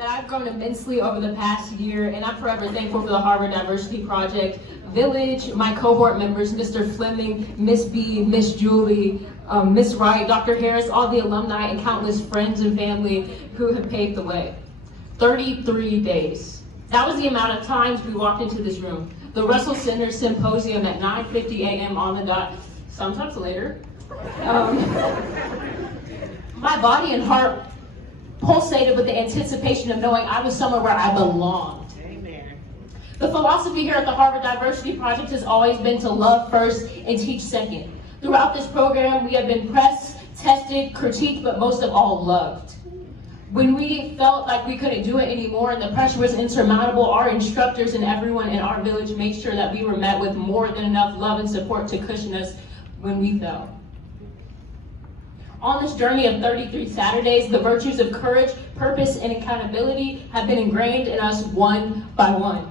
that I've grown immensely over the past year, and I'm forever thankful for the Harvard Diversity Project, Village, my cohort members, Mr. Fleming, Miss B, Miss Julie, Miss Wright, Dr. Harris, all the alumni, and countless friends and family who have paved the way. 33 days. That was the amount of times we walked into this room. The Russell Center Symposium at 9:50 a.m. on the dot, sometimes later. My body and heart pulsated with the anticipation of knowing I was somewhere where I belonged. Amen. The philosophy here at the Harvard Diversity Project has always been to love first and teach second. Throughout this program, we have been pressed, tested, critiqued, but most of all, loved. When we felt like we couldn't do it anymore and the pressure was insurmountable, our instructors and everyone in our village made sure that we were met with more than enough love and support to cushion us when we fell. On this journey of 33 Saturdays, the virtues of courage, purpose, and accountability have been ingrained in us one by one.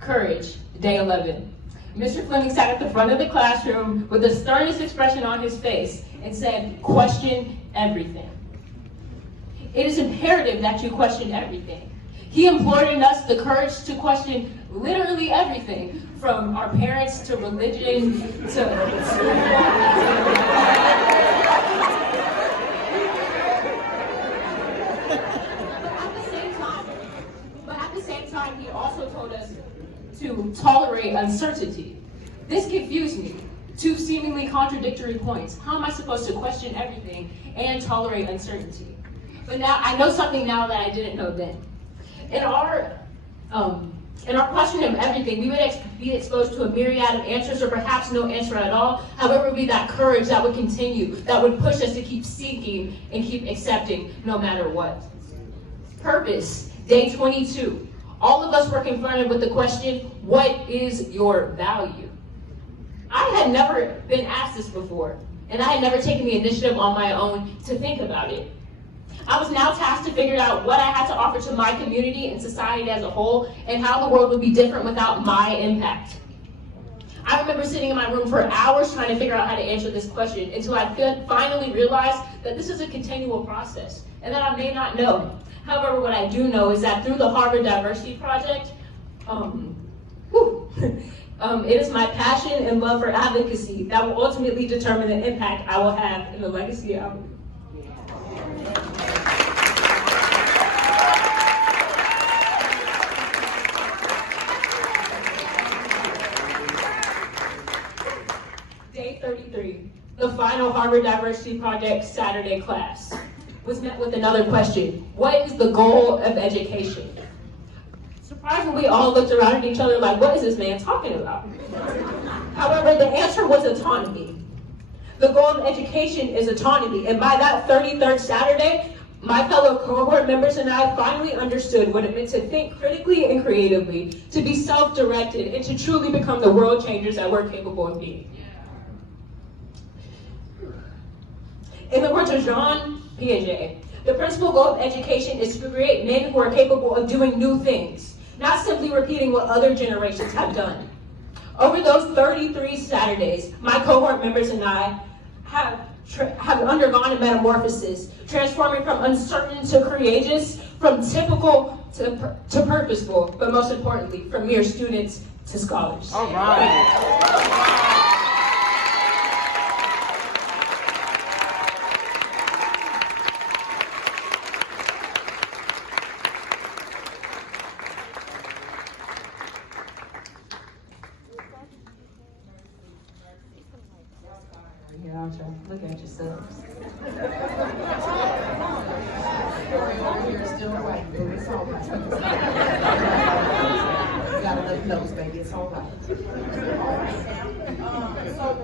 Courage, day 11. Mr. Fleming sat at the front of the classroom with the sternest expression on his face and said, "Question everything." It is imperative that you question everything. He implored in us the courage to question literally everything, from our parents to religion to... But at the same time, he also told us to tolerate uncertainty. This confused me. Two seemingly contradictory points. How am I supposed to question everything and tolerate uncertainty? But now, I know something now that I didn't know then. In our questioning of everything, we would be exposed to a myriad of answers, or perhaps no answer at all. However, it would be that courage that would continue, that would push us to keep seeking and keep accepting no matter what. Purpose, day 22. All of us were confronted with the question, what is your value? I had never been asked this before, and I had never taken the initiative on my own to think about it. I was now tasked to figure out what I had to offer to my community and society as a whole, and how the world would be different without my impact. I remember sitting in my room for hours trying to figure out how to answer this question until I finally realized that this is a continual process and that I may not know. However, what I do know is that through the Harvard Diversity Project, it is my passion and love for advocacy that will ultimately determine the impact I will have in the legacy I will leave. Day 33, the final Harvard Diversity Project Saturday class, was met with another question. What is the goal of education? Surprisingly, we all looked around at each other like, what is this man talking about? However, the answer was autonomy. The goal of education is autonomy, and by that 33rd Saturday, my fellow cohort members and I finally understood what it meant to think critically and creatively, to be self-directed, and to truly become the world changers that we're capable of being. In the words of Jean Piaget, the principal goal of education is to create men who are capable of doing new things, not simply repeating what other generations have done. Over those 33 Saturdays, my cohort members and I have undergone a metamorphosis, transforming from uncertain to courageous, from typical to purposeful, but most importantly, from mere students to scholars. All right. Y'all try to look at yourselves. You're still right, baby. It's all right. You gotta let those, baby. It's all right. So